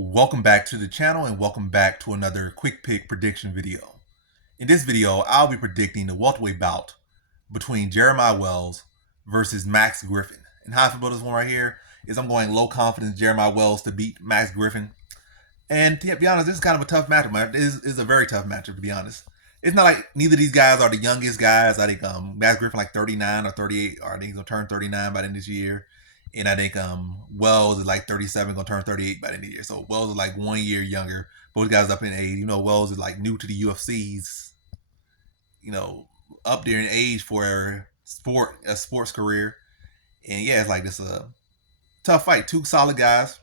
Welcome back to the channel and welcome back to another quick pick prediction video. In this video, I'll be predicting the welterweight bout between Jeremiah Wells versus Max Griffin. And how I feel about this one right here is I'm going low confidence Jeremiah Wells to beat Max Griffin. And to be honest, this is kind of a tough matchup, man. It is a very tough matchup, to be honest. It's not like neither of these guys are the youngest guys. I think Max Griffin like 39 or 38, or I think he's gonna turn 39 by the end of this year. And I think Wells is like 37, gonna turn 38 by the end of the year. So Wells is like 1 year younger. Both guys up in age. Wells is like new to the UFC. He's up there in age for a sports career. And yeah, it's like this a tough fight. Two solid guys.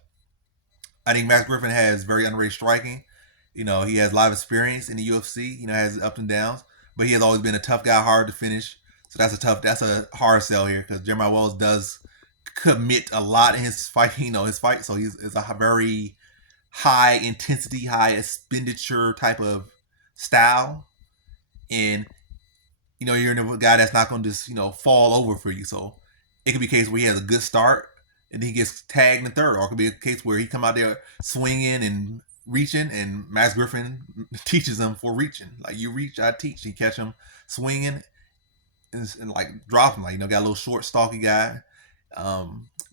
I think Max Griffin has very underrated striking. He has a lot of experience in the UFC. Has ups and downs, but he has always been a tough guy, hard to finish. So that's a hard sell here because Jeremiah Wells does commit a lot in his fight. His fight. So it's a very high intensity, high expenditure type of style, and you're a guy that's not going to just fall over for you. So it could be a case where he has a good start and he gets tagged in the third, or it could be a case where he come out there swinging and reaching, and Max Griffin teaches him for reaching. Like, you reach, I teach. He catch him swinging and like drop him. Like, got a little short, stalky guy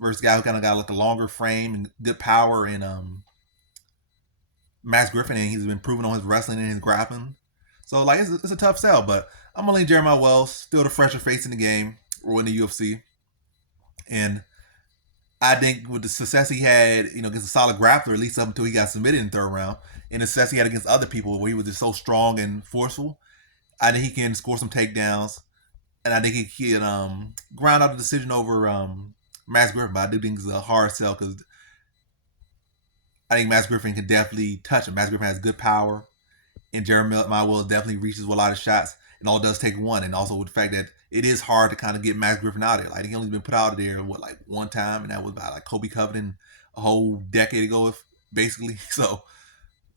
versus a guy who kind of got like a longer frame and good power in Max Griffin, and he's been improving on his wrestling and his grappling. So like it's a tough sell, but I'm gonna lean Jeremiah Wells, still the fresher face in the game or in the UFC, and I think with the success he had, against a solid grappler, at least up until he got submitted in the third round, and the success he had against other people where he was just so strong and forceful, I think he can score some takedowns, and I think he can ground out the decision over Max Griffin. But I do think it's a hard sell because I think Max Griffin can definitely touch him. Max Griffin has good power, and Jeremiah Wells definitely reaches with a lot of shots, and all it does take one. And also with the fact that it is hard to kind of get Max Griffin out of there. Like, he only been put out of there like one time, and that was by like Kobe Covington a whole decade ago, basically. So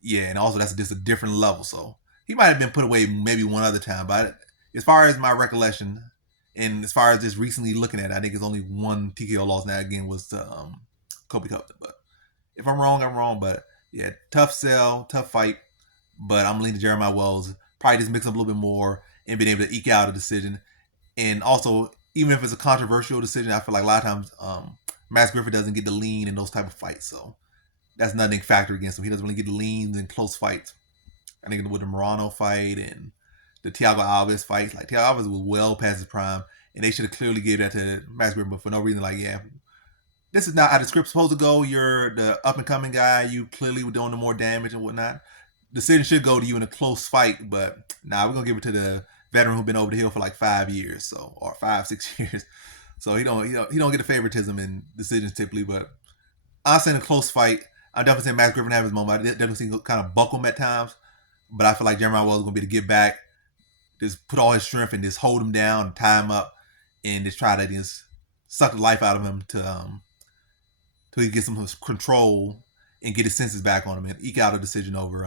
yeah, and also that's just a different level. So he might have been put away maybe one other time, but as far as my recollection, and as far as just recently looking at it, I think it's only one TKO loss. Now again was to Kobe Covington. But if I'm wrong, I'm wrong. But yeah, tough sell, tough fight. But I'm leaning Jeremiah Wells. Probably just mix up a little bit more and being able to eke out a decision. And also, even if it's a controversial decision, I feel like a lot of times Max Griffin doesn't get the lean in those type of fights. So that's nothing factor against him. He doesn't really get the leans in close fights. I think with the Morano fight and the Thiago Alves fight, like Thiago Alves was well past his prime, and they should have clearly gave that to Max Griffin, but for no reason, like, yeah, this is not how the script's supposed to go. You're the up and coming guy. You clearly were doing the more damage and whatnot. Decision should go to you in a close fight, but we're gonna give it to the veteran who's been over the hill for like 5 years, so, or 5-6 years. So he don't get the favoritism in decisions typically. But I'm saying a close fight. I definitely saying Max Griffin have his moment. I definitely see him kind of buckle him at times, but I feel like Jeremiah Wells is gonna be able to get back, just put all his strength and just hold him down, and tie him up, and just try to just suck the life out of him till he gets some control and get his senses back on him and eke out a decision over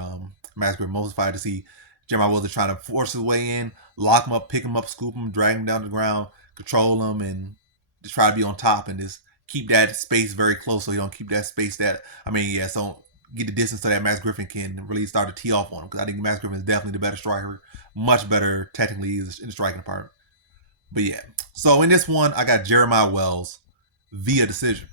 Max Griffin. Most fight to see Jeremiah Wells trying to force his way in, lock him up, pick him up, scoop him, drag him down to the ground, control him, and just try to be on top and just keep that space very close so you don't keep that space so get the distance so that Max Griffin can really start to tee off on him. Because I think Max Griffin is definitely the better striker, much better technically in the striking department. But yeah, so in this one, I got Jeremiah Wells via decision.